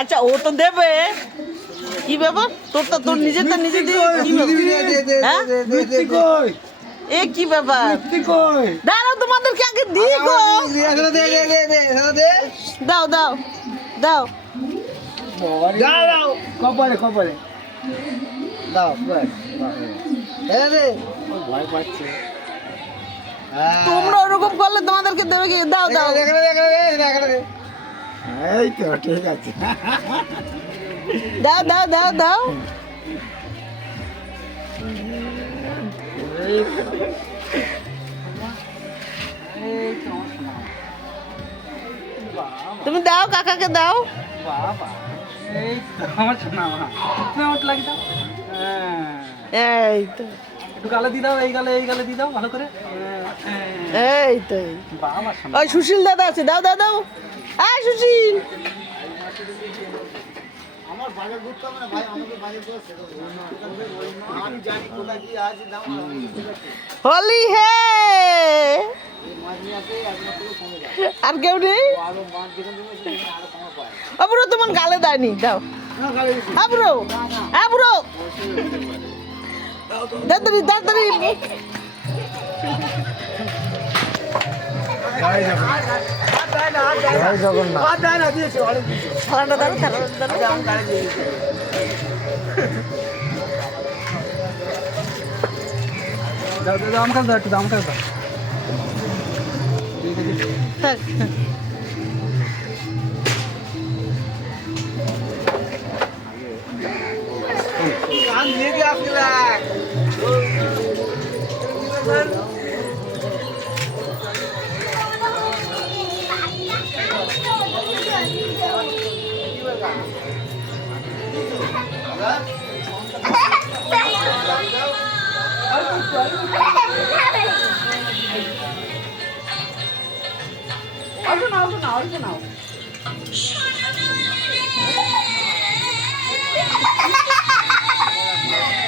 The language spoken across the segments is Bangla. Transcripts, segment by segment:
আচ্ছা ও তো দেবে, কি ব্যাপার তোর নিজেরটা নিজে দিয়ে এ কি ব্যাপার? দাঁড়াও তোমাদেরকে আগে দিই গো। দাও দাও দাও দাও কপালে কপালে দাও ভয় পাচ্ছে। তোমরা ওরকম করলে তোমাদেরকে দেবে কি? দাও দাও এই তো ঠিক আছে। দাও দাও দাও দাও। তুমি দাও কাকাকে দাও। বাবা এই তো আমার শোনা তুমি আমার লাগি দাও। এই তো একটু গালে দিয়ে দাও, এই গালে দিয়ে দাও ভালো করে। এই তো বাবা শোনা ওই সুশীল দাদা আছে, দাও দাও দাও। আয় সুশীল। আমার বাজার করতে হবে না ভাই, আমাকে বাজার করে আমি জানি কোথায় কি আছে দাম। হোলি হে আর কেউ নেই। আবুরো তোমার গালে দেয়নি, দাও আবুরো আবুরো তাড়াতাড়ি তাড়াতাড়ি। থালাটা দাও, থালাটা দাও। দাম কাজ দাও, একটু দাম কাজ দাও। থাক।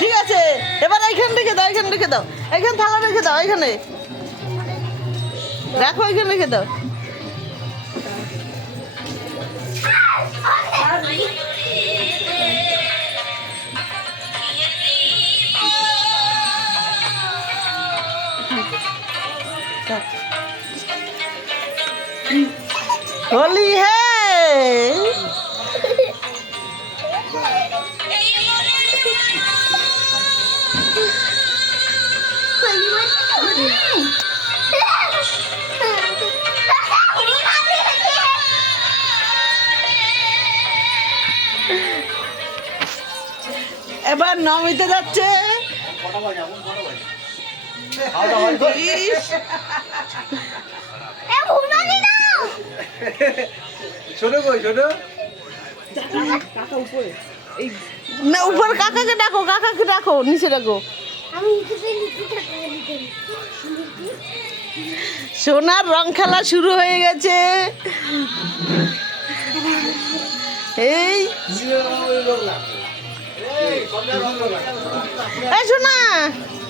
ঠিক আছে, এবার এইখানে রেখে দাও, এইখানে রেখে দাও, এইখানে থালা রেখে দাও, এইখানে রাখো, এইখানে রেখে দাও। হোলি হে এবার নমিতে যাচ্ছে। ছোট কই ছোট না উপর কাকাকে ডাকো, কাকাকে ডাকো, নিচে ডাকো। সোনার রং খেলা শুরু হয়ে গেছে। এই সোনা